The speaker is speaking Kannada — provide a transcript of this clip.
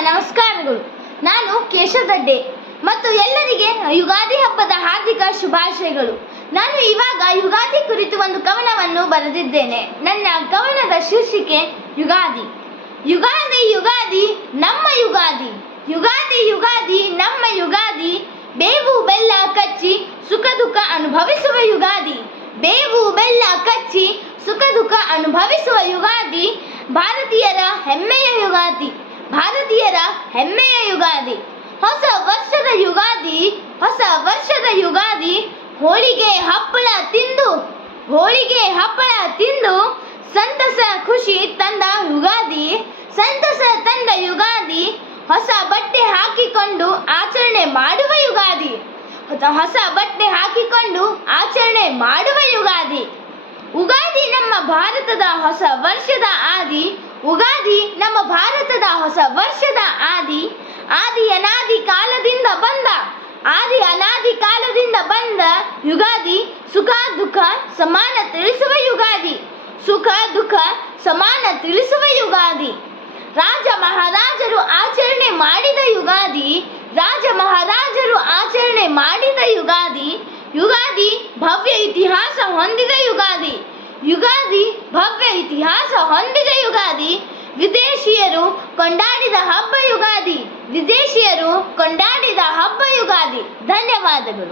ನಮಸ್ಕಾರಗಳು. ನಾನು ಕೇಶದಡ್ಡೆ ಮತ್ತು ಎಲ್ಲರಿಗೆ ಯುಗಾದಿ ಹಬ್ಬದ ಹಾರ್ದಿಕ ಶುಭಾಶಯಗಳು. ನಾನು ಇವಾಗ ಯುಗಾದಿ ಕುರಿತು ಒಂದು ಕವನವನ್ನು ಬರೆದಿದ್ದೇನೆ. ನನ್ನ ಕವನದ ಶೀರ್ಷಿಕೆ ಯುಗಾದಿ. ಯುಗಾದಿ ಯುಗಾದಿ ನಮ್ಮ ಯುಗಾದಿ, ಯುಗಾದಿ ಯುಗಾದಿ ನಮ್ಮ ಯುಗಾದಿ, ಬೇವು ಬೆಲ್ಲ ಕಚ್ಚಿ ಸುಖ ದುಃಖ ಅನುಭವಿಸುವ ಯುಗಾದಿ, ಬೇವು ಬೆಲ್ಲ ಕಚ್ಚಿ ಸುಖ ದುಃಖ ಅನುಭವಿಸುವ ಯುಗಾದಿ, ಭಾರತೀಯರ ಹೆಮ್ಮೆಯ ಯುಗಾದಿ, ಭಾರತೀಯರ ಹೆಮ್ಮೆಯ ಯುಗಾದಿ. ಹೊಸ ವರ್ಷದ ಯುಗಾದಿ, ಹೊಸ ವರ್ಷದ ಯುಗಾದಿ, ಹೋಳಿಗೆ ಹಪ್ಪಳ ತಿಂದು, ಹೋಳಿಗೆ ಹಪ್ಪಳ ತಿಂದು ಸಂತಸ ಖುಷಿ ತಂದ ಯುಗಾದಿ, ಸಂತಸ ತಂದ ಯುಗಾದಿ, ಹೊಸ ಬಟ್ಟೆ ಹಾಕಿಕೊಂಡು ಆಚರಣೆ ಮಾಡುವ ಯುಗಾದಿ, ಹೊಸ ಬಟ್ಟೆ ಹಾಕಿಕೊಂಡು ಆಚರಣೆ ಮಾಡುವ ಯುಗಾದಿ. ಉಗಾದಿ ನಮ್ಮ ಭಾರತದ ಹೊಸ ವರ್ಷದ ಆದಿ, ಉಗಾದಿ ನಮ್ಮ ಭಾರತದ ಹೊಸ ವರ್ಷದ ಆದಿ, ಆದಿ ಅನಾದಿ ಕಾಲದಿಂದ ಬಂದ, ಆದಿ ಅನಾದಿ ಕಾಲದಿಂದ ಬಂದ ಯುಗಾದಿ, ಸುಖ ದುಃಖ ಸಮಾನ ತಿಳಿಸುವ ಯುಗಾದಿ, ಸುಖ ದುಃಖ ಸಮಾನ ತಿಳಿಸುವ ಯುಗಾದಿ. ರಾಜ ಮಹಾರಾಜರು ಆಚರಣೆ ಮಾಡಿದ ಯುಗಾದಿ, ರಾಜ ಮಹಾರಾಜರು ಆಚರಣೆ ಮಾಡಿದ ಯುಗಾದಿ, ಯುಗಾದಿ ಭವ್ಯ ಇತಿಹಾಸ ಹೊಂದಿದ ಯುಗಾದಿ, ಯುಗಾದಿ ಭವ್ಯ ಇತಿಹಾಸ ಹೊಂದಿದ ಯುಗಾದಿ. ವಿದೇಶಿಯರು ಕೊಂಡಾಡಿದ ಹಬ್ಬ ಯುಗಾದಿ, ವಿದೇಶಿಯರು ಕೊಂಡಾಡಿದ ಹಬ್ಬ ಯುಗಾದಿ. ಧನ್ಯವಾದಗಳು.